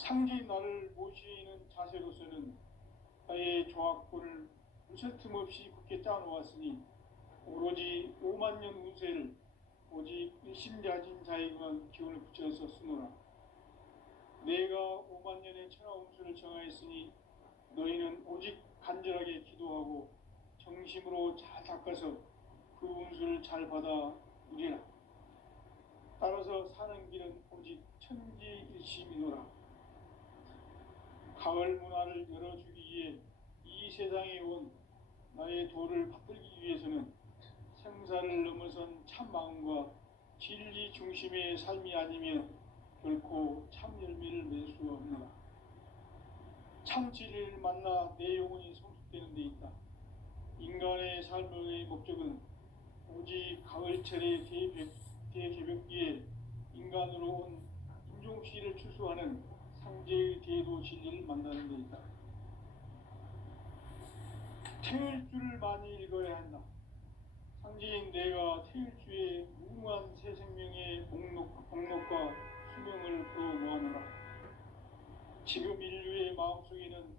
상지 나를 모시는 자세로서는 나의 조합권을 무슨 틈없이 굳게 짜놓았으니 오로지 5만 년 운세를 오직 일심자진 자에게만 기운을 붙여서 쓰노라. 내가 5만 년의 천하 운수를 정하였으니 너희는 오직 간절하게 기도하고 정심으로 잘 닦아서 그 운수를 잘 받아 누리라. 따라서 사는 길은 오직 천지일심이노라. 가을 문화를 열어주기 위해 이 세상에 온 나의 도를 받들기 위해서는 생사를 넘어선 참 마음과 진리 중심의 삶이 아니면 결코 참 열매를 맺을 수 없노라. 참 진리를 만나 내 영혼이 성숙되는 데 있다. 인간의 삶의 목적은 오직 가을철의 대개벽기에 인간으로 온 인종시를 추수하는 상제의 대도 진리를 만나는 데 있다. 태일주를 많이 읽어야 한다. 상제인 내가 태일주의 무궁한 새 생명의 목록과 수명을 풀어놓아노라. 지금 인류의 마음속에는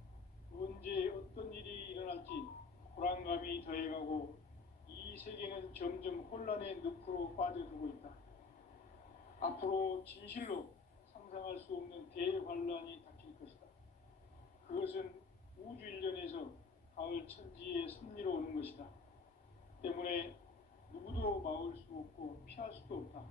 언제 어떤 일이 일어날지 불안감이 더해가고 이 세계는 점점 혼란의 늪으로 빠져들고 있다. 앞으로 진실로 상상할 수 없는 대환란이 닥칠 것이다. 그것은 우주 일련에서 가을 천지의 섭리로 오는 것이다. 때문에 누구도 막을 수 없고 피할 수도 없다.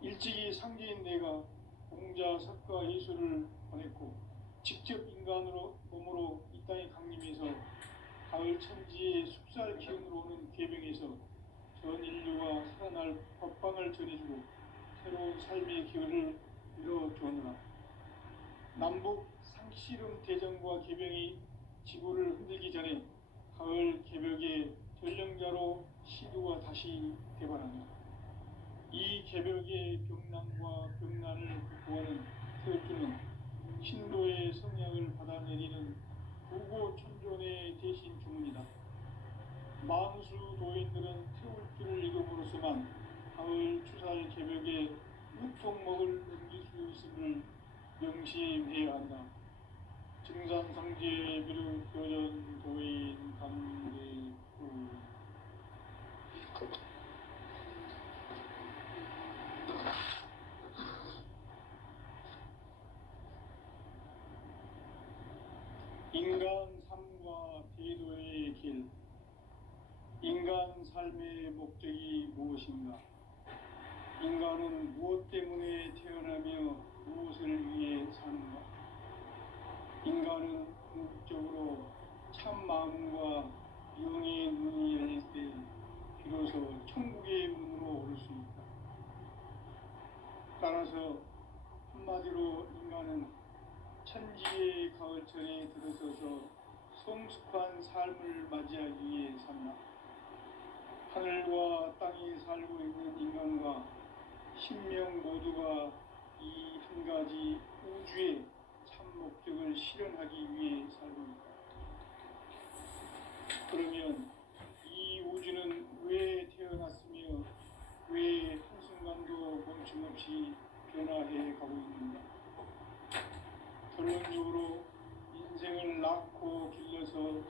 일찍이 상제인 내가 공자, 석가, 예수를 보냈고 직접 인간으로 몸으로 이 땅에 강림해서 가을 천지의 숲살 기운으로 오는 계병에서 전 인류가 살아날 법방을 전해주고 새로운 삶의 기회를 이뤄주느라. 남북 상씨름 대전과 계병이 지구를 흔들기 전에 가을 개벽의 전령자로 시두가 다시 대발한다. 이 개벽의 병난과 병난을 극복하는 태울주는 신도의 성약을 받아내리는 부고천존의 대신 주문이다. 만수 도인들은 태울주를 읽음으로써만 가을 추살 개벽의 육통목을 넘길 수 있음을 명심해야 한다. 증산상제 비루 교전 도인 강대구. 인간 삶과 대도의 길. 인간 삶의 목적이 무엇인가? 인간은 무엇 때문에 태어나며 무엇을 위해 사는가? 인간은 궁극적으로 참 마음과 영의 문이 열릴 때 비로소 천국의 문으로 오를 수 있다. 따라서 한마디로 인간은 천지의 가을철에 들어서서 성숙한 삶을 맞이하기 위해 산다. 하늘과 땅에 살고 있는 인간과 신명 모두가 이 한 가지 우주의 참 목적을 실현하기 위해 살고 있다. 그러면 이 우주는 왜 태어났으며 왜 한순간도 멈춤없이 변화해 가고 있는가? 결론적으로 인생을 낳고 길러서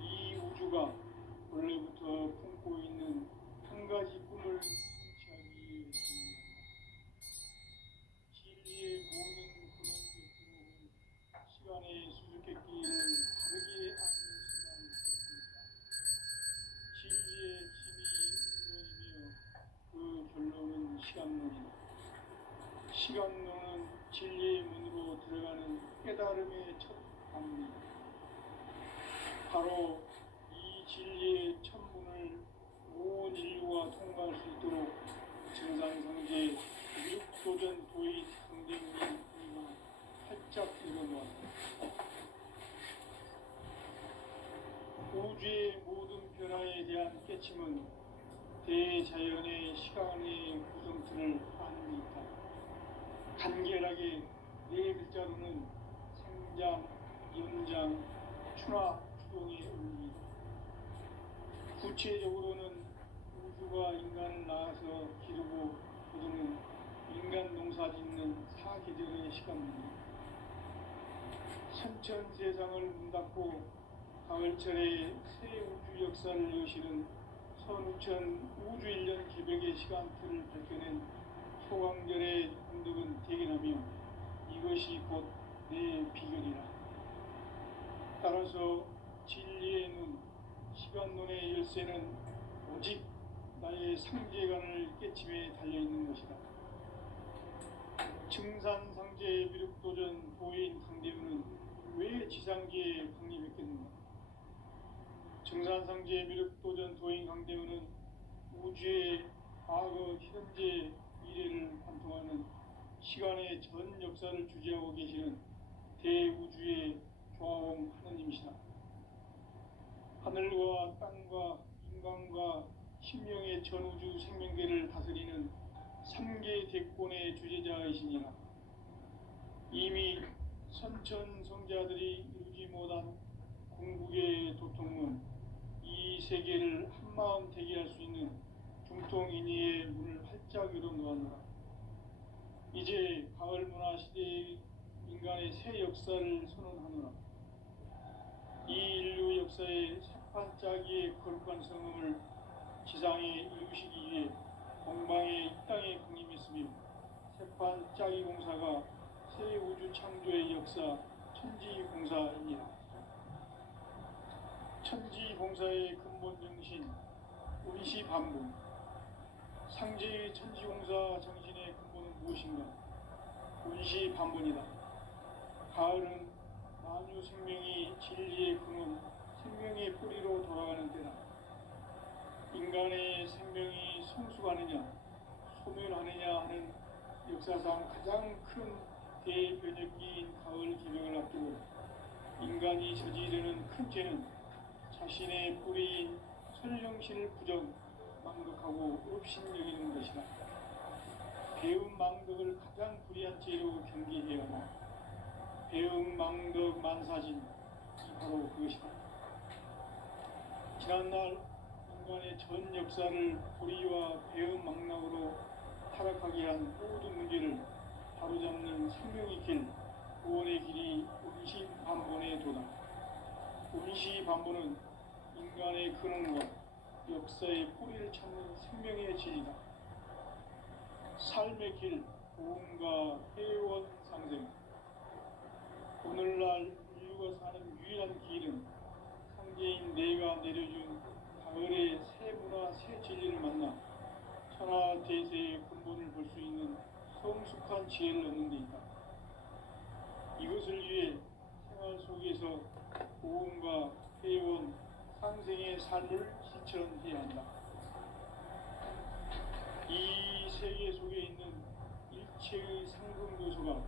이 우주가 원래부터 품고 있는 한 가지 꿈을 성취하기 위해서입니다. 진리의 모든 근원적 근원은 시간의 수수께끼를 바르게 아는 수만 있습니다. 진리의 힘이 근원이며 그 결론은 시간론이다. 시간론은 진리의 문으로 들어가는 깨달음의 첫 방문이다. 바로 이 진리의 첫 문을 온 인류가 통과할 수 있도록 증산상제 육도전 도의 강대문이 활짝 열어놓았다. 우주의 모든 변화에 대한 깨침은 대자연의 시간의 구성틀을 아는 데 있다. 간결하게 네 글자로는 생장, 연장, 추나, 추동의 의미이다. 구체적으로는 우주가 인간을 낳아서 기르고 거두는 인간 농사 짓는 사계절의 시간입니다. 선천 세상을 문 닫고 가을철에 새 우주 역사를 여시는 선우천 우주일년 기백의 시간표를 밝혀낸 소강절의 운덕은 대견하며 이것이 곧 내 비결이라. 따라서 진리의 눈, 시간론의 열쇠는 오직 나의 상제관을 깨침에 달려있는 것이다. 증산상제 미륵도전 도인 강대우는 왜 지상계에 강림했겠는가? 증산상제 미륵도전 도인 강대우는 우주의 과거, 현재, 미래를 관통하는 시간의 전 역사를 주재하고 계시는 대우주의 조화홍 하느님이시다. 하늘과 땅과 인간과 신명의 전우주 생명계를 다스리는 3계 대권의 주제자이시니라. 이미 선천 성자들이 이루지 못한 궁극의 도통은 이 세계를 한마음 되게 할 수 있는 중통인의의 문을 활짝 열어놓았노라. 이제 가을 문화 시대의 인간의 새 역사를 선언하노라. 이 인류 역사의 새판짜기의 거룩한 성음을 지상에 이루시기 위해 공방에 이 땅에 강림했으며 새판짜기 공사가 새 우주 창조의 역사 천지공사입니다. 천지공사의 근본 정신 운시반분. 상제의 천지공사 정신의 근본은 무엇인가? 운시반분이다. 가을은 만유 생명이 진리의 근원, 생명의 뿌리로 돌아가는 때다. 인간의 생명이 성숙하느냐, 소멸하느냐 하는 역사상 가장 큰 대변혁기인 가을 기명을 앞두고 인간이 저지르는 큰 죄는 자신의 뿌리인 선령신을 부정, 망덕하고 업신여기는 것이다. 배움 망덕을 가장 불의한 죄로 경계해야 한다. 배움 망덕 만사진, 이 바로 그것이다. 지난날 인간의 전 역사를 불의와 배움 망락으로 타락하게 한 모든 문제를 바로잡는 생명의 길, 구원의 길이 운시반본의 도다. 운시반본은 인간의 근원과 역사의 뿌리를 찾는 생명의 진이다. 삶의 길, 고음과 회원 상생. 오늘날 인류가 사는 유일한 길은 상제인 내가 내려준 가을의 새 문화, 새 진리를 만나 천하 대세의 근본을 볼 수 있는 성숙한 지혜를 얻는 데 있다. 이것을 위해 생활 속에서 고음과 회원, 상생의 삶을 실천해야 한다. 이 세계 속에 있는 일체의 상승 요소가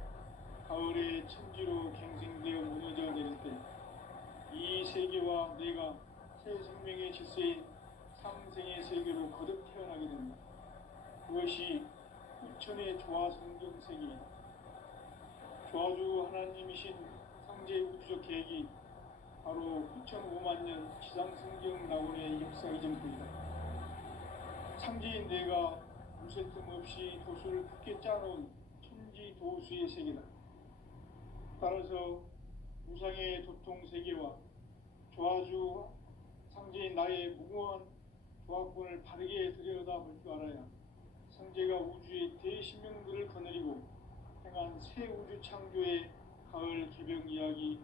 가을의 천지로 갱생되어 무너져 내릴 때 이 세계와 내가 새 생명의 질서인 상생의 세계로 거듭 태어나게 된다. 그것이 후천의 조화 성경 세계이다. 조화주 하나님이신 상제 우주적 계획이 바로 9,500,000년 지상성경 낙원의 역사 이전부이다. 상제인 내가 무쇠 틈 없이 도수를 굳게 짜놓은 천지도수의 세계다. 따라서 우상의 도통 세계와 조화주 상제인 나의 무궁한 조화권을 바르게 들여다볼 줄 알아야 상제가 우주의 대신명들을 거느리고 행한 새 우주 창조의 가을 개병 이야기,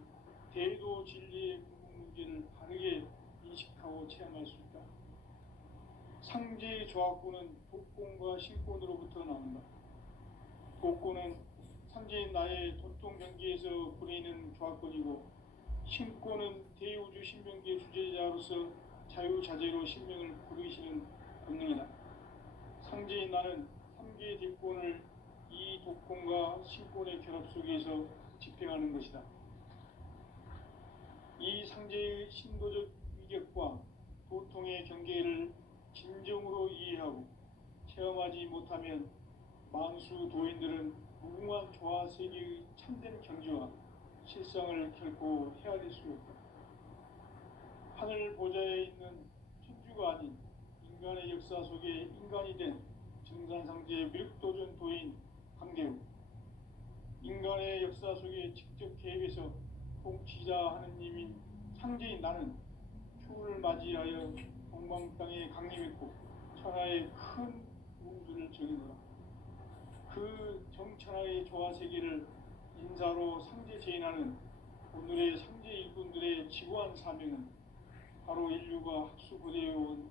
대도 진리의 궁극 문제를 바르게 인식하고 체험할 수 있다. 상제의 조화권은 독권과 신권으로부터 나온다. 독권은 상제인 나의 도통 경계에서 부리는 조화권이고, 신권은 대우주 신명계 주제자로서 자유자재로 신명을 부르시는 본능이다. 상제인 나는 3개 대권을 이 독권과 신권의 결합 속에서 집행하는 것이다. 이 상제의 신도적 위격과 도통의 경계를 진정으로 이해하고 체험하지 못하면 만수 도인들은 무궁한 조화 세계의 참된 경지와 실상을 결코 헤아릴 수 없다. 하늘 보좌에 있는 천주가 아닌 인간의 역사 속에 인간이 된 증산상제 미륵도전 도인 강대우. 인간의 역사 속에 직접 개입해서 통치자 하느님인 상제인 나는 휴를 맞이하여 동방 땅에 강림했고 천하의 큰 운수를 정해노라. 그 정천하의 조화 세계를 인사로 상제 제인하는 오늘의 상제 일꾼들의 지고한 사명은 바로 인류가 학수고대해온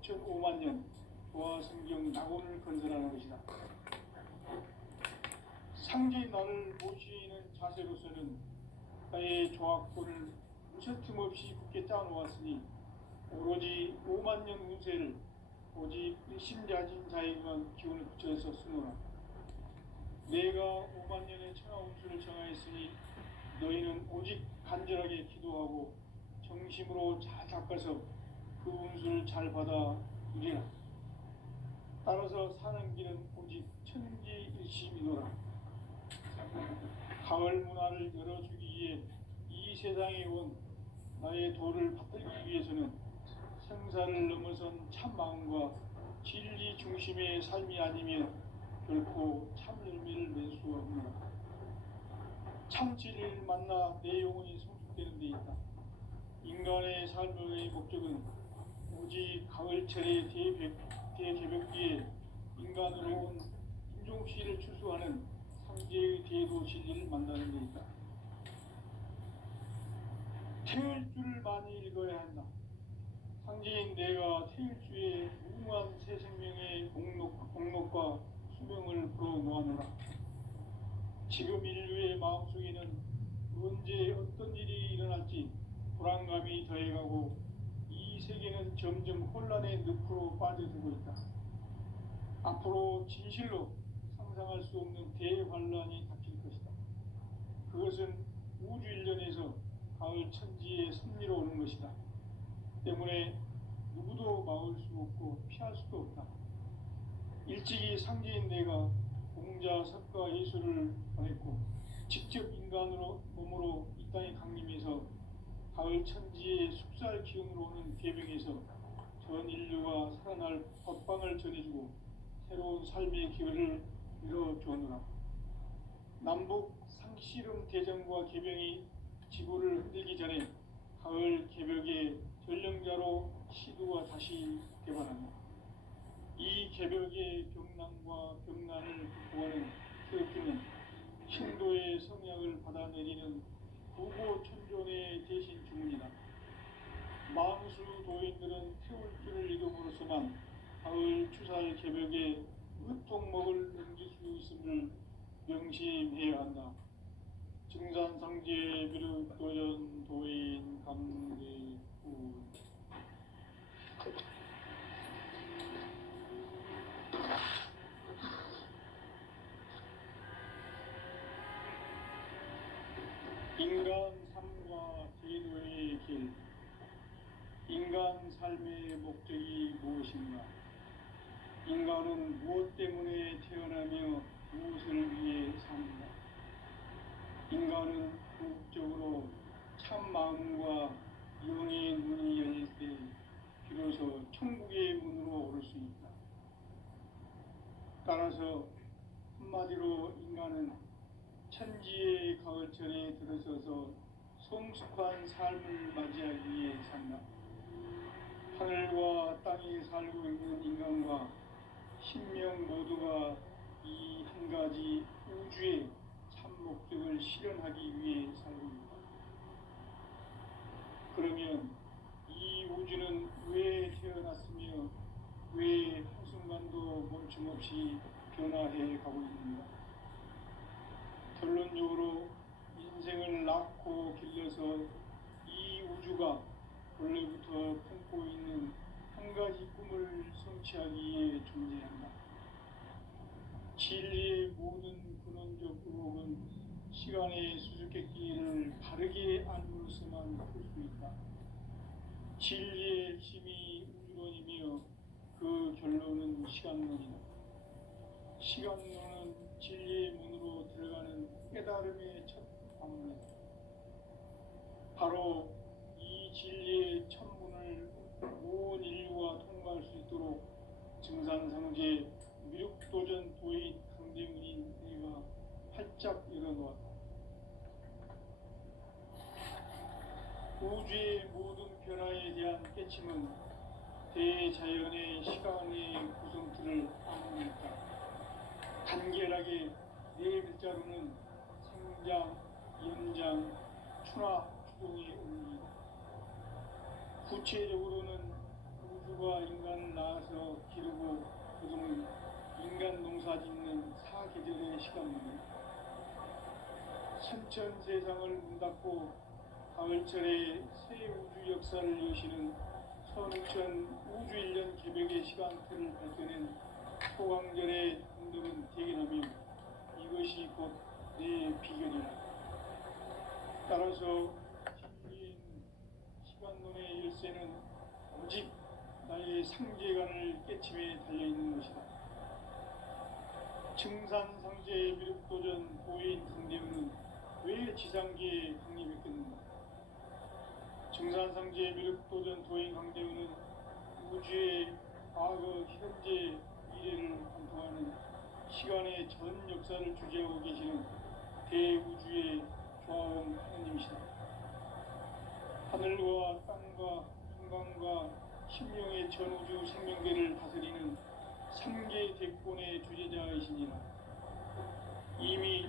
6,5만 년 조화 성경 낙원을 건설하는 것이다. 상제인 나를 모시는 자세로서는 나의 조화권을 무쇠틈 없이 굳게 짜놓았으니 오로지 5만 년 운세를 오직 일심자진 자에게만 기운을 붙여서 쓰노라. 내가 5만 년의 천하 운수를 정하였으니 너희는 오직 간절하게 기도하고 정심으로 잘 닦아서 그 운수를 잘 받아 누리라. 따라서 사는 길은 오직 천지일심이노라. 가을 문화를 열어주기 위해 이 세상에 온 나의 도를 받들기 위해서는 생사를 넘어선 참 마음과 진리 중심의 삶이 아니면 결코 참 열매를 맺을 수 없노라. 참 진리를 만나 내 영혼이 성숙되는 데 있다. 인간의 삶의 목적은 오직 가을철의 대개벽기에 인간으로 온 인종씨를 추수하는 상제의 대도 진리를 만나는 데 있다. 태을 줄을 많이 읽어야 한다. 상제인 내가 태일주의 무궁한 새 생명의 공록과 수명을 불어놓아노라. 지금 인류의 마음속에는 언제 어떤 일이 일어날지 불안감이 더해가고 이 세계는 점점 혼란의 늪으로 빠져들고 있다. 앞으로 진실로 상상할 수 없는 대환란이 닥칠 것이다. 그것은 우주 일련에서 가을 천지의 섭리로 오는 것이다. 때문에 누구도 막을 수 없고 피할 수도 없다. 일찍이 상제인 내가 공자, 석가, 예수를 보냈고 직접 인간으로 몸으로 이 땅에 강림해서 가을 천지의 숙살 기운으로 오는 계명에서 전 인류가 살아날 법방을 전해주고 새로운 삶의 기회를 열어주었노라. 남북 상씨름 대전과 계명이 지구를 흔들기 전에 가을 개벽의 전령자로 시도가 다시 개발한다. 이 개벽의 병난과 병난을 극복하는 태극기는 신도의 성향을 받아내리는 부고천존의 대신 주문이다. 만수 도인들은 태울 줄을 이름으로서만 가을 추살 개벽에 으통목을 넘길 수 있음을 명심해야 한다. 증산상제 비륵 도전 도인 감대우. 인간 삶과 제도의 길. 인간 삶의 목적이 무엇인가? 인간은 무엇 때문에 태어나며 무엇을 위해 삽니다. 인간은 궁극적으로 참 마음과 영의 문이 열릴 때 비로소 천국의 문으로 오를 수 있다. 따라서 한마디로 인간은 천지의 가을철에 들어서서 성숙한 삶을 맞이하기 위해 산다. 하늘과 땅에 살고 있는 인간과 신명 모두가 이 한 가지 우주의 참 목적을 실현하기 위해 살고 있다. 그러면 이 우주는 왜 태어났으며 왜 한순간도 멈춤없이 변화해 가고 있는가? 결론적으로 인생을 낳고 길러서 이 우주가 원래부터 품고 있는 한 가지 꿈을 성취하기 위해 존재한다. 진리의 모든 근원적 의혹은 시간의 수수께끼를 바르게 알므로서만 풀 수 있다. 진리의 핵심이 우주론이며 그 결론은 시간론이다. 시간론은 진리의 문으로 들어가는 깨달음의 첫 관문이다. 바로 이 진리의 첫 문을 온 인류가 통과할 수 있도록 증산상제 미륵도전 도인 강대문인 내가 활짝 열어놓았다. 우주의 모든 변화에 대한 깨침은 대자연의 시간의 구성틀을 아닙니까? 간결하게 네 글자로는 생장, 연장, 추나 추동의 의미이다. 구체적으로는 우주가 인간을 낳아서 기르고 거두는 인간 농사 짓는 사계절의 시간입니다. 선천 세상을 문 닫고 가을철에 새 우주 역사를 여시는 선우천 우주일년 개벽의 시간틀을 밝혀낸 소강절의 운동은 대견하며 이것이 곧 내 비결이라. 따라서 진리인 시간론의 열쇠는 오직 나의 상제관을 깨침에 달려있는 것이다. 증산상제 미륵도전 보인 강대우는 왜 지상계에 강림했겠는가? 증산상제 미륵도전 도인 강대우는 우주의 과거, 현재, 미래를 관통하는 시간의 전 역사를 주재하고 계시는 대우주의 조화원 하느님이시다. 하늘과 땅과 인간과 신명의 전우주 생명계를 다스리는 3개 대권의 주제자이시니라. 이미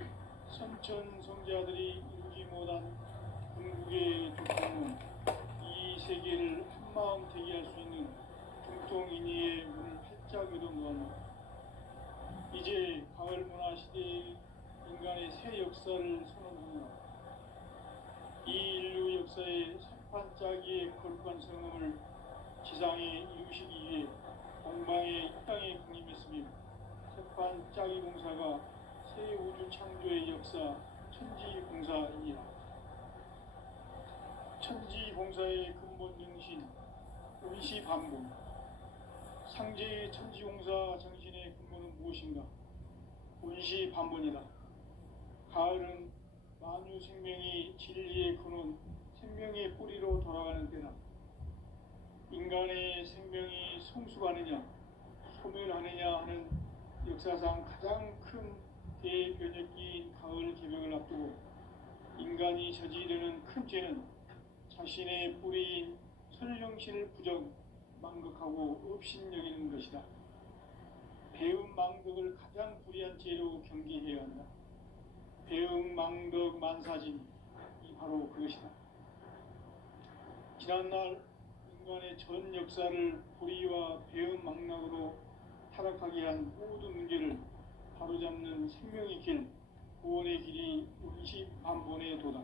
선천성자들이 이루지 못한 궁극의 두통은 이 세계를 한마음 되게 할 수 있는 중통인의의 문을 활짝 열어놓았다. 이제 가을 문화 시대의 인간의 새 역사를 선언하노라. 이 인류 역사의 sep판짜기의 거룩한 성음을 지상에 이루시기 위해 공방의 이 땅에 강림했으며 sep판짜기 공사가 새 우주 창조의 역사 천지공사이니라. 천지공사의 근본 정신 운시반본. 상제의 천지공사 정신의 근본은 무엇인가? 운시반본이다. 가을은 만유 생명이 진리의 근원, 생명의 뿌리로 돌아가는 때다. 인간의 생명이 성숙하느냐, 소멸하느냐 하는 역사상 가장 큰 대변혁기인 가을 개벽을 앞두고 인간이 저지르는 큰 죄는 자신의 뿌리인 설령신을 부정, 망극하고 업신여기는 것이다. 배움 망덕을 가장 불의한 죄로 경계해야 한다. 배움 망덕 만사진이 바로 그것이다. 지난날 인간의 전 역사를 불의와 배움 망락으로 타락하게 한 모든 문제를 바로잡는 생명의 길, 구원의 길이 운시반본의 도다.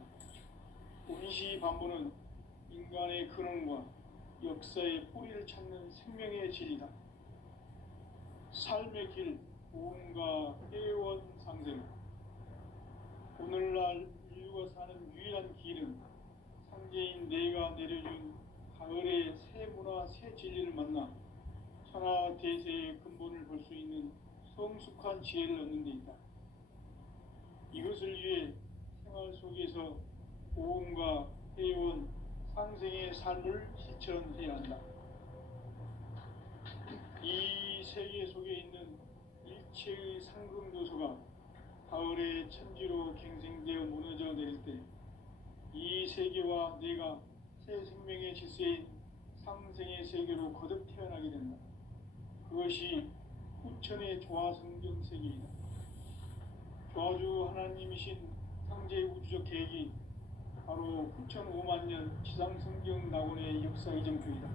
운시반본은 인간의 근원과 역사의 뿌리를 찾는 생명의 진리다. 삶의 길, 보험과 회원상생. 오늘날 인류가 사는 유일한 길은 상제인 내가 내려준 가을의 새 문화, 새 진리를 만나 천하 대세의 근본을 볼 수 있는 성숙한 지혜를 얻는 데 있다. 이것을 위해 생활 속에서 보험과 회원, 상생의 삶을 실천해야 한다. 이 세계 속에 있는 일체의 상금도서가 가을의 천지로 갱생되어 무너져 내릴 때 이 세계와 내가 새 생명의 질서인 상생의 세계로 거듭 태어나게 된다. 그것이 후천의 조화성경 세계이다. 조화주 하나님이신 상제 우주적 계획이 바로 후천 5만 년 지상성경 낙원의 역사 이정표이다.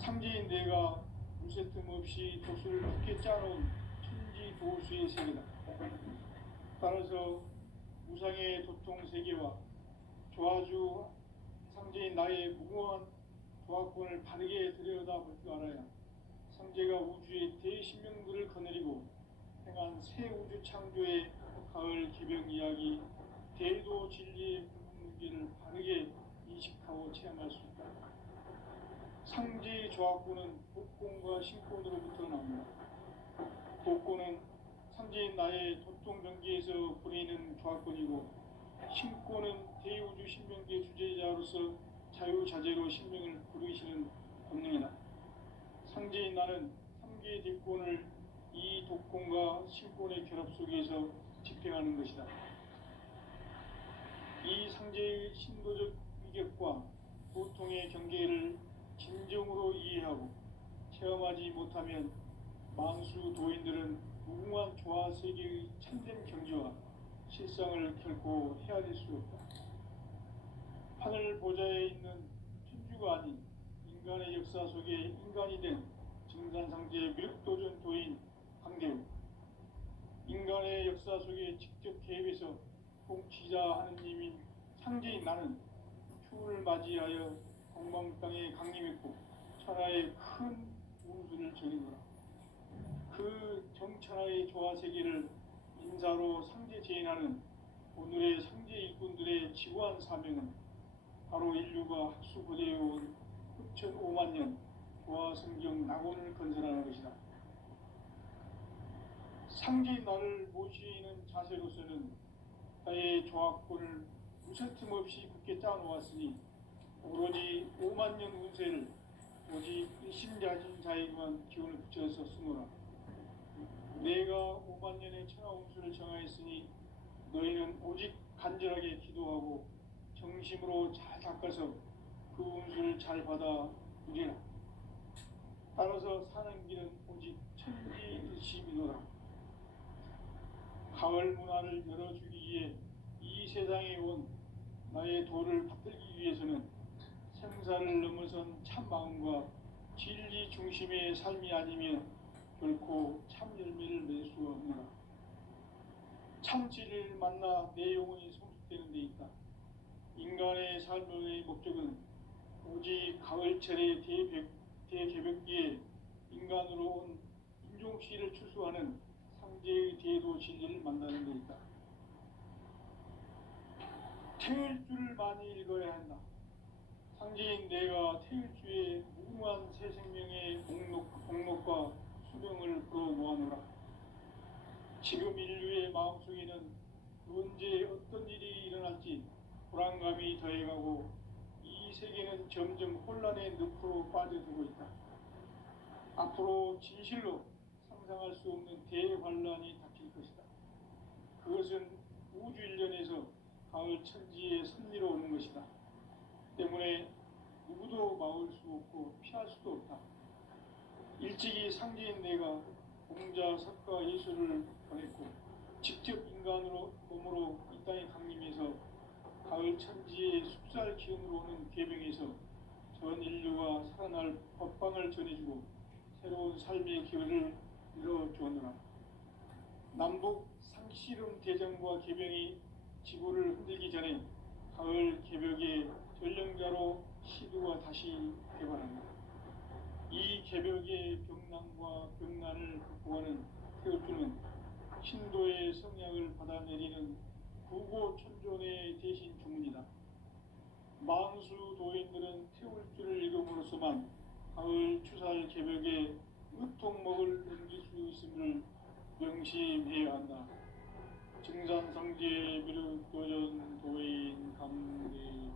상제인 내가 물새 틈 없이 도수를 굳게 짜놓은 천지 도수의 세계다. 따라서 무상의 도통 세계와 조화주 상제인 나의 무궁한 조화권을 바르게 들여다볼 줄 알아야 상제가 우주의 대신명들을 거느리고 행한 새 우주 창조의 가을 개벽 이야기, 대도 진리의 문제를 바르게 인식하고 체험할 수 있다. 상제의 조화권은 복권과 신권으로부터 나옵니다. 복권은 상제인 나의 도통병기에서 보내는 조화권이고, 신권은 대우주 신명계 주제자로서 자유자재로 신명을 부르시는 본능이다. 상제인 나는 3개의 뒷권을 이 독권과 신권의 결합 속에서 집행하는 것이다. 이 상제의 신도적 위격과 고통의 경계를 진정으로 이해하고 체험하지 못하면 만수 도인들은 무궁한 조화 세계의 참된 경지와 실상을 결코 헤아릴 수 없다. 하늘 보좌에 있는 천주가 아닌 인간의 역사 속에 인간이 된 증산상제 미륵도전 도인 강대우, 인간의 역사 속에 직접 개입해서 통치자 하느님인 상제인 나는 추운을 맞이하여 동방 땅에 강림했고 천하의 큰 운수를 전이노라. 그 정천하의 조화 세계를 인사로 상제 제인하는 오늘의 상제 일꾼들의 지구한 사명은 바로 인류가 학수고대해온 흑천 5만 년 조화 성경 낙원을 건설하는 것이다. 상제인 나를 모시는 자세로서는 나의 조합권을 무설틈 없이 굳게 짜놓았으니 오로지 5만 년 운세를 오직 일심자진 자에게만 기운을 붙여서 쓰노라. 내가 5만 년의 천하 운수를 정하였으니 너희는 오직 간절하게 기도하고 정심으로 잘 닦아서 그 운수를 잘 받아 누리라. 따라서 사는 길은 오직 천지일심이노라. 가을 문화를 열어주기 위해 이 세상에 온 나의 도를 받들기 위해서는 생사를 넘어선 참 마음과 진리 중심의 삶이 아니면 결코 참 열매를 맺을 수 없노라. 참 진리를 만나 내 영혼이 성숙되는 데 있다. 인간의 삶의 목적은 오직 가을철의 대개벽기에 인간으로 온 인종씨를 추수하는 상제의 대도 진리를 만나는 데 있다. 태일주를 많이 읽어야 한다. 상제인 내가 태일주의 무궁한 새 생명의 목록과 수명을 풀어 모아노라. 지금 인류의 마음속에는 언제 어떤 일이 일어날지 불안감이 더해가고 이 세계는 점점 혼란의 늪으로 빠져들고 있다. 앞으로 진실로 상상할 수 없는 대환란이 닥칠 것이다. 그것은 우주 일련에서 가을 천지의 섭리로 오는 것이다. 때문에 누구도 막을 수 없고 피할 수도 없다. 일찍이 상제인 내가 공자, 석가, 예수를 보냈고 직접 인간으로 몸으로 이 땅에 강림해서 가을 천지의 숲살 기운으로 오는 계명에서 전 인류가 살아날 법방을 전해주고 새로운 삶의 기회를 열어주었노라. 남북 상씨름 대전과 계명이 지구를 흔들기 전에 가을 개벽의 전령자로 시두가 다시 개발한다. 이 개벽의 병난과 병난을 극복하는 태울주는 신도의 성약을 받아내리는 구고천존의 대신 주문이다. 만수 도인들은 태울주를 읽음으로써만 가을 추살 개벽에 으통목을 넘길 수 있음을 명심해야 한다. 증산상제 미륵도전 도인 강대우.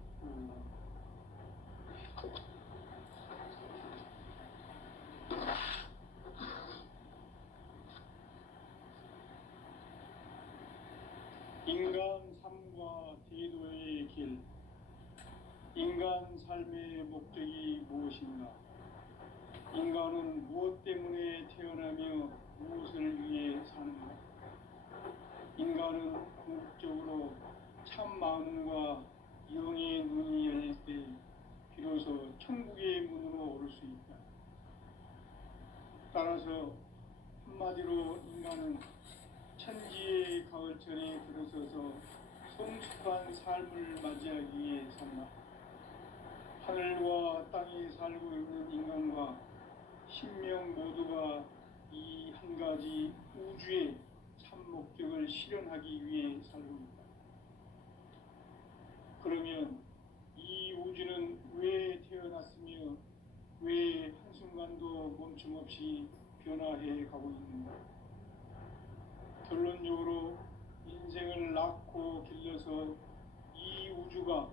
인간 삶과 대도의 길. 인간 삶의 목적이 무엇인가? 인간은 무엇 때문에 태어나며 무엇을 위해 사는가? 인간은 궁극적으로 참 마음과 영의 눈이 열릴 때 비로소 천국의 문으로 오를 수 있다. 따라서 한마디로 인간은 천지의 가을철에 들어서서 성숙한 삶을 맞이하기 위해 산다. 하늘과 땅에 살고 있는 인간과 신명 모두가 이 한 가지 우주의 참 목적을 실현하기 위해 살고 있다. 그러면 이 우주는 왜 태어났으며 왜 한순간도 멈춤 없이 변화해 가고 있는가? 결론적으로 인생을 낳고 길러서 이 우주가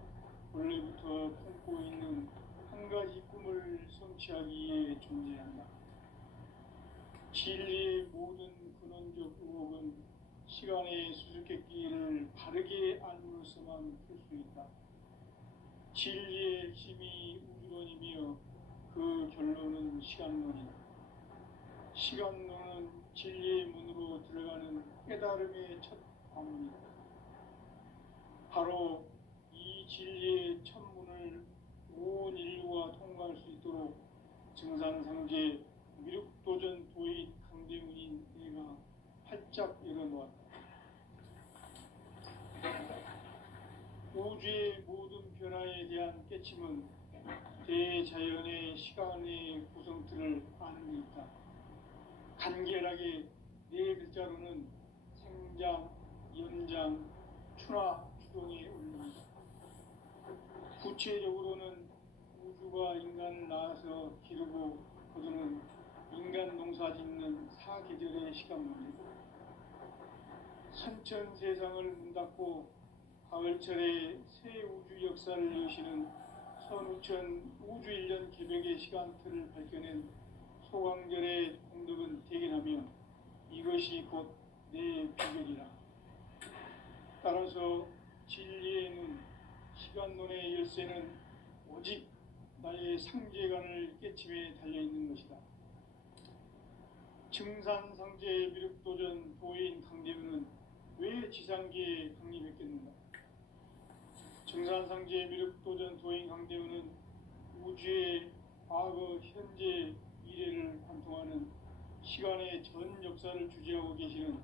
원래부터 품고 있는 한 가지 꿈을 성취하기 위해 존재한다. 진리의 모든 근원적 의혹은 시간의 수수께끼를 바르게 알므로써만 풀 수 있다. 진리의 핵심이 우주론이며 그 결론은 시간론이다. 시간론은 진리의 문으로 들어가는 깨달음의 첫 관문이다. 바로 이 진리의 첫 문을 온 인류가 통과할 수 있도록 증산상제 미륵도전 도인 강대훈인 내가 활짝 열어놓았다. 우주의 모든 변화에 대한 깨침은 대자연의 시간의 구성틀을 아는 데 있다. 간결하게 네 글자로는 생장, 연장, 추나 추동에 올립니다. 구체적으로는 우주가 인간을 낳아서 기르고 거두는 인간 농사 짓는 사계절의 시간문이고, 선천 세상을 문 닫고 가을철에 새 우주 역사를 여시는 선우천 우주 1년 개벽의 시간틀을 밝혀낸 소강절의 공덕은 대견하며 이것이 곧 내 비결이라. 따라서 진리의 눈, 시간론의 열쇠는 오직 나의 상제관을 깨침에 달려있는 것이다. 증산상제 미륵도전 도인 강대훈은 왜 지상계에 강림했겠는가? 증산상제 미륵도전 도인 강대훈은 우주의 과거, 현재, 미래를 관통하는 시간의 전 역사를 주재하고 계시는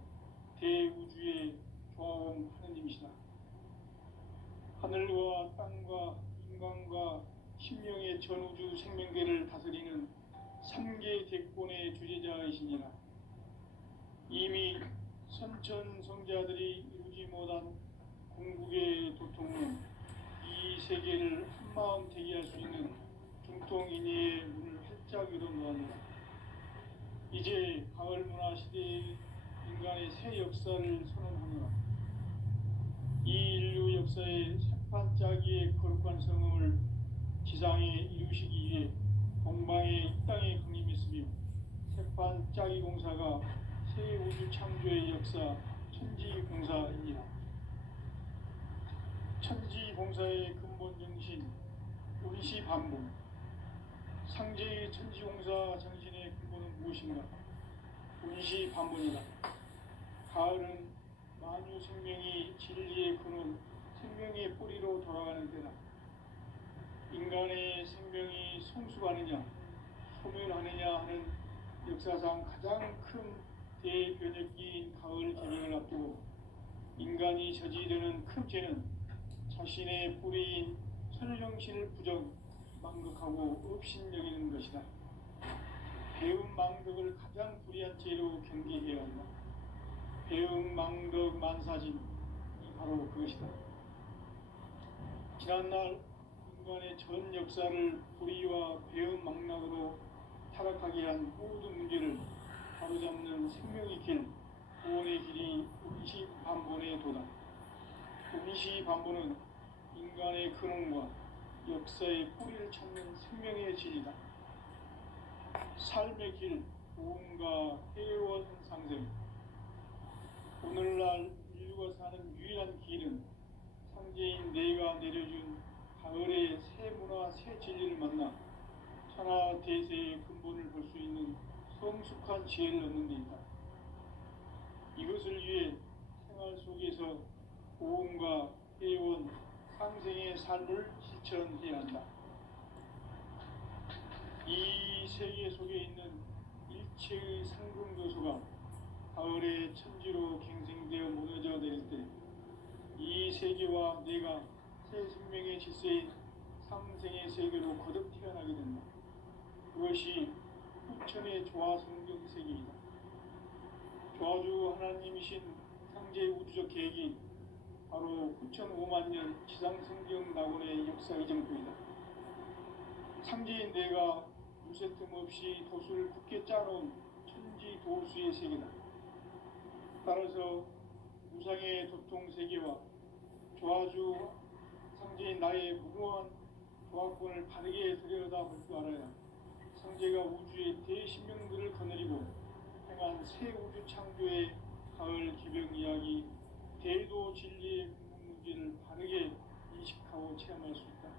대우주의 조화원 하느님이시다. 하늘과 땅과 인간과 신명의 전우주 생명계를 다스리는 3계 대권의 주재자이시니라. 이미 선천 성자들이 이루지 못한 궁극의 도통은 이 세계를 한마음 대기할 수 있는 중통인의의 문을 활짝 열어놓았노라. 이제 가을 문화 시대의 인간의 새 역사를 선언하노라. 이 인류 역사의 새판짜기의 거룩한 성음을 지상에 이루시기 위해 동방의 이 땅에 강림했으며, 새판짜기 공사가 새 우주 창조의 역사 천지공사이니라. 천지공사의 근본 정신 운시반복. 상제의 천지공사 정신의 근본은 무엇인가? 운시반복이다. 가을은 만유 생명이 진리의 근원, 생명의 뿌리로 돌아가는 때다. 인간의 생명이 성숙하느냐, 소멸하느냐 하는 역사상 가장 큰 대변혁기인 가을 개명을 앞두고 인간이 저지르는 큰 죄는 자신의 뿌리인 천정신을 부정, 망극하고 업신여기는 것이다. 배움 망덕을 가장 불의한 죄로 경계해야 한다. 배움 망덕 만사진이 바로 그것이다. 지난날 인간의 전 역사를 불의와 배움 망락으로 타락하게 한 모든 문제를 바로잡는 생명의 길, 구원의 길이 운시반본의 도다. 운시반본은 인간의 근원과 역사의 뿌리를 찾는 생명의 진이다. 삶의 길, 구원과 회원 상생. 오늘날 인류가 사는 유일한 길은 상제인 내가 내려준 가을의 새 문화, 새 진리를 만나 천하 대세의 근본을 볼 수 있는 성숙한 지혜를 얻는 데 있다. 이것을 위해 생활 속에서 고음과 회원, 상생의 삶을 실천해야 한다. 이 세계 속에 있는 일체의 상금 요소가 가을의 천지로 갱생되어 무너져 내릴 때 이 세계와 내가 새 생명의 질서인 상생의 세계로 거듭 태어나게 된다. 그것이 후천의 조화성경 세계이다. 조화주 하나님이신 상제 우주적 계획이 바로 9,500,000년 지상성경 낙원의 역사 이정표이다. 상제인 내가 유세 틈 없이 도수를 굳게 짜놓은 천지 도수의 세계다. 따라서 무상의 도통 세계와 조화주 상제인 나의 무궁한 조화권을 바르게 들여다볼 줄 알아야 상제가 우주의 대신명들을 거느리고 행한 새 우주 창조의 가을 기병 이야기, 대도 진리의 궁극 문제를 바르게 인식하고 체험할 수 있다.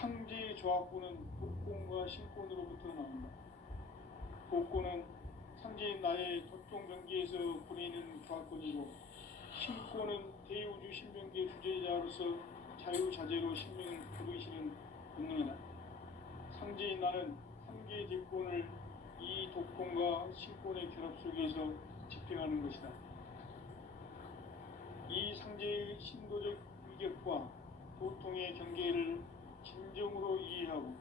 상제의 조합구는 복권과 신권으로부터 나온다. 복권은 상제인 나의 도통병기에서 보내는 조합권이고, 신권은 대우주 신병기의 주제자로서 자유자재로 신명을 부르시는 본능이다. 상제인 나는 상계의 대권을 이 독권과 신권의 결합 속에서 집행하는 것이다. 이 상제의 신도적 위격과 도통의 경계를 진정으로 이해하고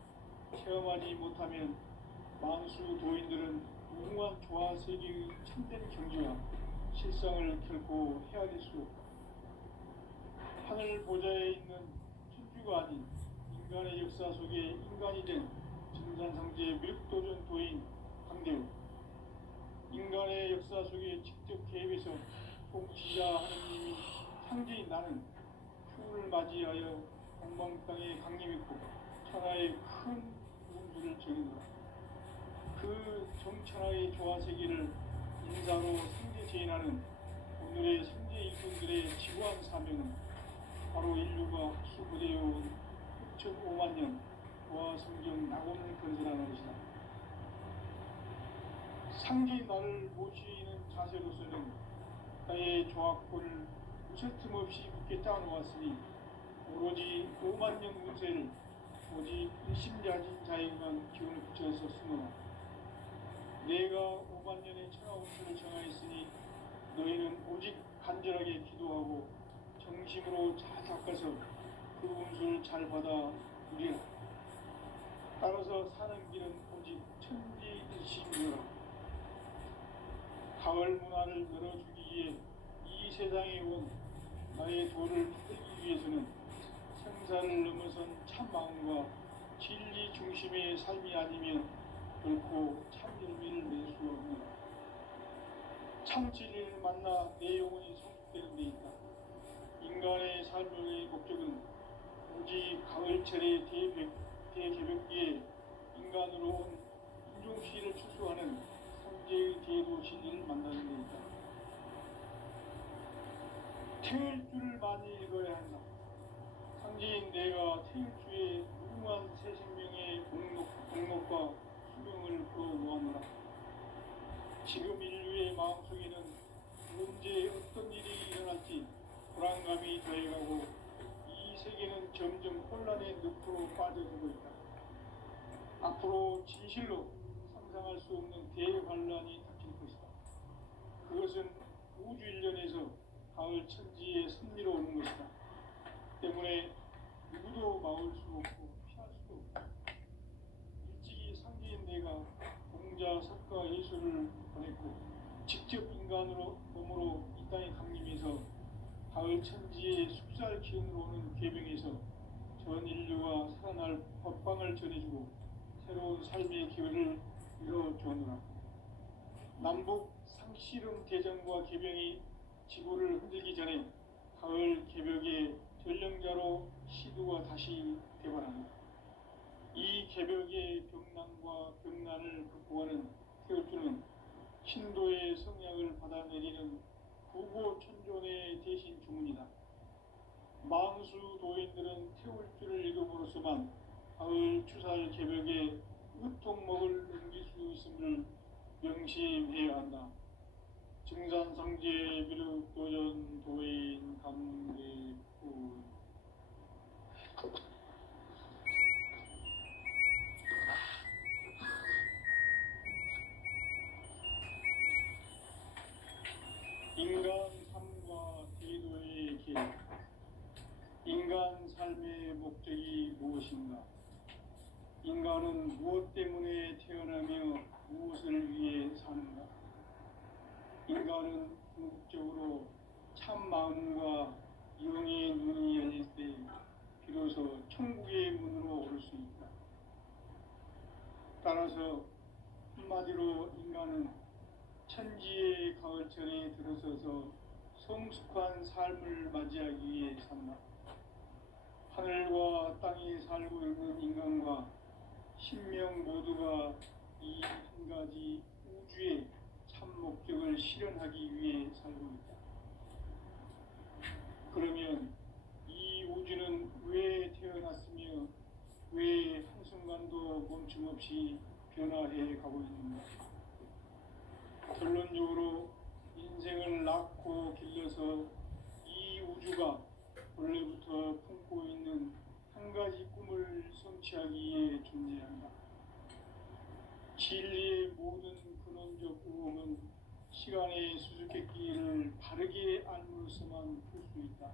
체험하지 못하면 만수 도인들은 무궁한 조화 세계의 참된 경지와 실상을 결코 헤아릴 수 없다. 하늘 보좌에 있는 천주가 아닌 인간의 역사 속에 인간이 된 증산상제 밀도전 도인 강대우, 인간의 역사 속에 직접 개입해서 통치자 하느님이 상제인 나는 휴를 맞이하여 동방 땅에 강림했고 천하의 큰 구름들을 정해놓아 그 정천하의 조화세계를 인사로 상제 재인하는 오늘의 상제 일꾼들의 지구한 사명은 바로 인류가 수부되어온 6,5만 년 조화 성경 낙원을 건설하는 것이다. 상제인 나를 모시는 자세로서는 나의 조합권을 무슨 틈없이 굳게 짜놓았으니 오로지 5만 년 운세를 오직 일심자진 자에게만 기운을 붙여서 쓰노라. 내가 5만 년의 천하 운세를 정하였으니 너희는 오직 간절하게 기도하고 정심으로 잘 닦아서 그 운수를 잘 받아 누리라. 따라서 사는 길은 오직 천지일심이라. 가을 문화를 열어주기 위해 이 세상에 온 나의 도를 받기 위해서는 생사를 넘어선 참 마음과 진리 중심의 삶이 아니면 결코 참 열매를 낼 수 없노라. 참 진리를 만나 내 영혼이 성숙되는 데 있다. 인간의 삶의 목적은 오직 가을철의 대개벽기에 인간으로 온 인종시를 추수하는 상제의 대도 진리를 만나는 데 있다. 태일주를 많이 읽어야 한다. 상제인 내가 태일주의 무궁한 새 생명의 공록과 수명을 풀어놓았노라. 지금 인류의 마음속에는 언제 어떤 일이 일어날지 불안감이 더해가고 이 세계는 점점 혼란의 늪으로 빠져들고 있다. 앞으로 진실로 상상할 수 없는 대환란이 닥칠 것이다. 그것은 우주 일련에서 가을 천지의 섭리로 오는 것이다. 때문에 누구도 막을 수 없고 피할 수도 없다. 일찍이 상제인 내가 공자, 석가, 예수를 보냈고 직접 인간으로 몸으로 이 땅에 강림해서 가을 천지의 숙살 기운으로 오는 계명에서 전 인류가 살아날 법방을 전해주고 새로운 삶의 기회를 열어주었노라. 남북 상씨름 대전과 계병이 지구를 흔들기 전에 가을 개벽의 전령자로 시두가 다시 되관한다. 이 개벽의 병난과 병난을 극복하는 태울주는 신도의 성약을 받아내리는 구고천존의 대신 주문이다. 만수 도인들은 태울주를 읽음으로써만 가을 추살 개벽의 으통목을 넘길 수 있음을 명심해야 한다. 증산상제 미륵도전 도인 강대구. 인간 삶과 기도의 길. 인간 삶의 목적이 무엇인가? 인간은 무엇 때문에 태어나며 무엇을 위해 사는가? 인간은 궁극적으로 참 마음과 영의 눈이 열릴 때 비로소 천국의 문으로 오를 수 있다. 따라서 한마디로 인간은 천지의 가을철에 들어서서 성숙한 삶을 맞이하기 위해 산다. 하늘과 땅에 살고 있는 인간과 신명 모두가 이 한 가지 우주의 참 목적을 실현하기 위해 살고 있다. 그러면 이 우주는 왜 태어났으며 변화해 가고 있습니다. 결론적으로 인생을 낳고 길러서 이 우주가 원래부터 품고 있는 한 가지 꿈을 성취하기 위해 존재한다. 진리의 모든 근원적 우음은 시간의 수수께끼를 바르게 알므로서만 풀 수 있다.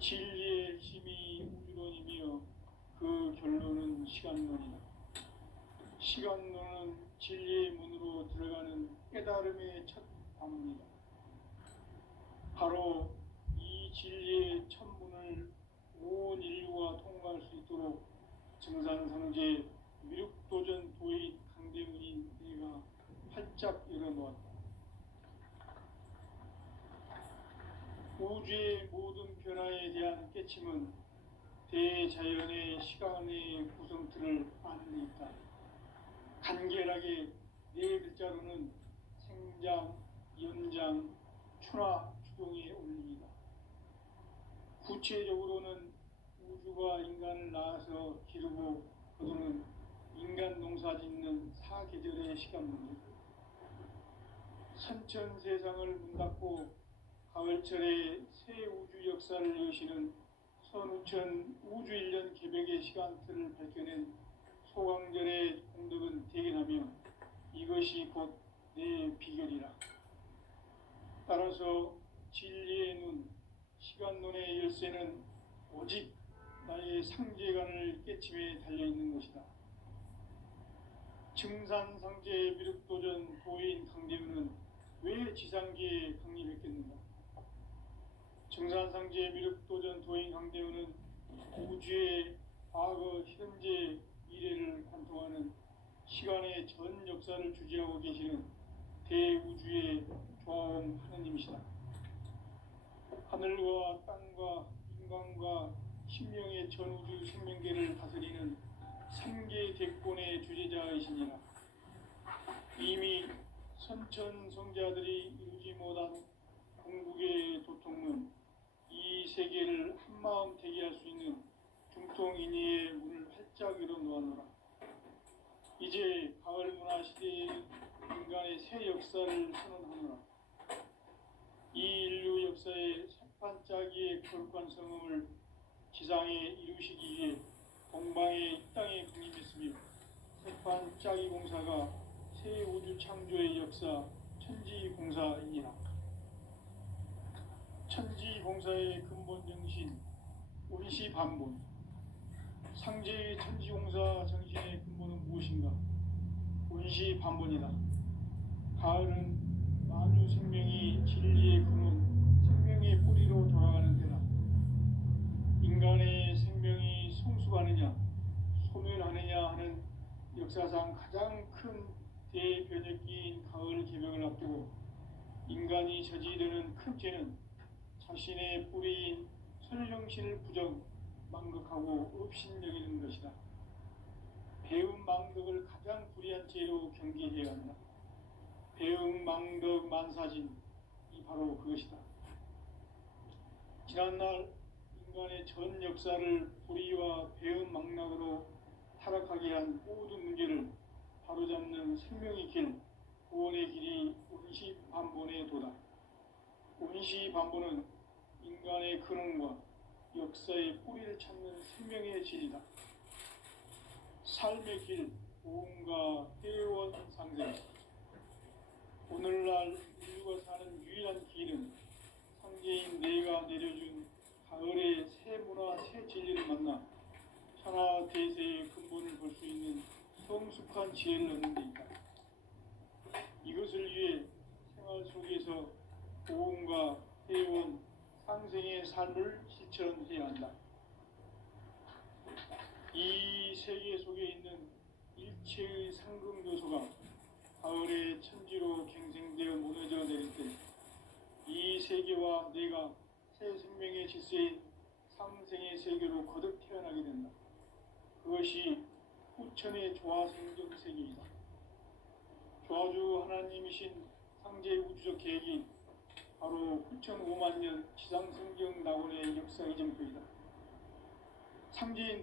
진리의 힘이 우주론이며 그 결론은 시간론이다. 시간론은 진리의 문으로 들어가는 깨달음의 첫 방문이다. 바로 이 진리의 첫 문을 온 인류가 통과할 수 있도록 증산상제 미륵도전 도인 강대문인 내가 활짝 열어놓았다. 우주의 모든 변화에 대한 깨침은 대자연의 시간의 구성틀을 아는 데 있다. 간결하게 네 글자로는 생장, 연장, 추나 추동의 원리이다. 구체적으로는 우주가 인간을 낳아서 기르고 거두는 인간 농사 짓는 사계절의 시간 문제다. 선천세상을 문 닫고 가을철에 새 우주 역사를 여시는 선우천 우주일년 개벽의 시간틀을 밝혀낸 소강절의 공덕은 대견하며 이것이 곧 내 비결이라. 따라서 진리의 눈, 시간론의 열쇠는 오직 나의 상제관을 깨침에 달려있는 것이다. 증산상제 미륵도전 도인 강대문은 왜 지상계에 강림했겠는가? 증산상제 미륵도전 도인 강대문은 우주의 과거, 현재, 미래를 관통하는 시간의 전 역사를 주재하고 계시는 대우주의 조화음 하느님이시다. 하늘과 땅과 인간과 신명의 전우주 생명계를 다스리는 3개 대권의 주제자이시니라. 이미 선천성자들이 이루지 못한 궁극의 도통문, 이 세계를 한마음 되게 할 수 있는 중통인의의 문을 활짝 열어놓아노라. 이제 가을 문화 시대의 인간의 새 역사를 선언하노라. 이 인류 역사의 새반짝이의 거룩한 성음을 지상에 이루시기 위해 동방의 이 땅에 강림했으며 새반짝이 공사가 새 우주 창조의 역사 천지공사이니라. 천지공사의 근본 정신 원시반본. 상제의 천지공사 정신의 근본은 무엇인가? 원시반본이다. 가을은 만유 생명이 진리의 근원, 생명의 뿌리로 돌아가는 때다. 인간의 생명이 성숙하느냐, 소멸하느냐 하는 역사상 가장 큰 대변혁기인 가을 개명을 앞두고 인간이 저지르는 큰 죄는 자신의 뿌리인 설령신을 부정, 망극하고 업신여기는 것이다. 배음 망덕을 가장 불의한 죄로 경계해야 한다. 배음 망덕 만사진이 바로 그것이다. 지난날 인간의 전 역사를 불의와 배음 망락으로 타락하게 한 모든 문제를 바로잡는 생명의 길, 구원의 길이 원시반본의 도다. 원시반본은 인간의 근원과 역사의 뿌리를 찾는 생명의 진리다. 삶의 길, 보험과 회원 상생. 오늘날 인류가 사는 유일한 길은 상제인 내가 내려준 가을의 새 문화, 새 진리를 만나 천하 대세의 근본을 볼 수 있는 성숙한 지혜를 얻는 데 있다. 이것을 위해 생활 속에서 보험과 회원, 상생의 삶을 실천해야 한다. 이 세계 속에 있는 일체의 상금 요소가 가을의 천지로 갱생되어 무너져 내릴 때 이 세계와 내가 새 생명의 질서인 상생의 세계로 거듭 태어나게 된다. 그것이 후천의 조화생존 세계이다. 조화주 하나님이신 상제 우주적 계획이 바로 후천 5만 년 지상성경 낙원의 역사 이정표이다. 상제인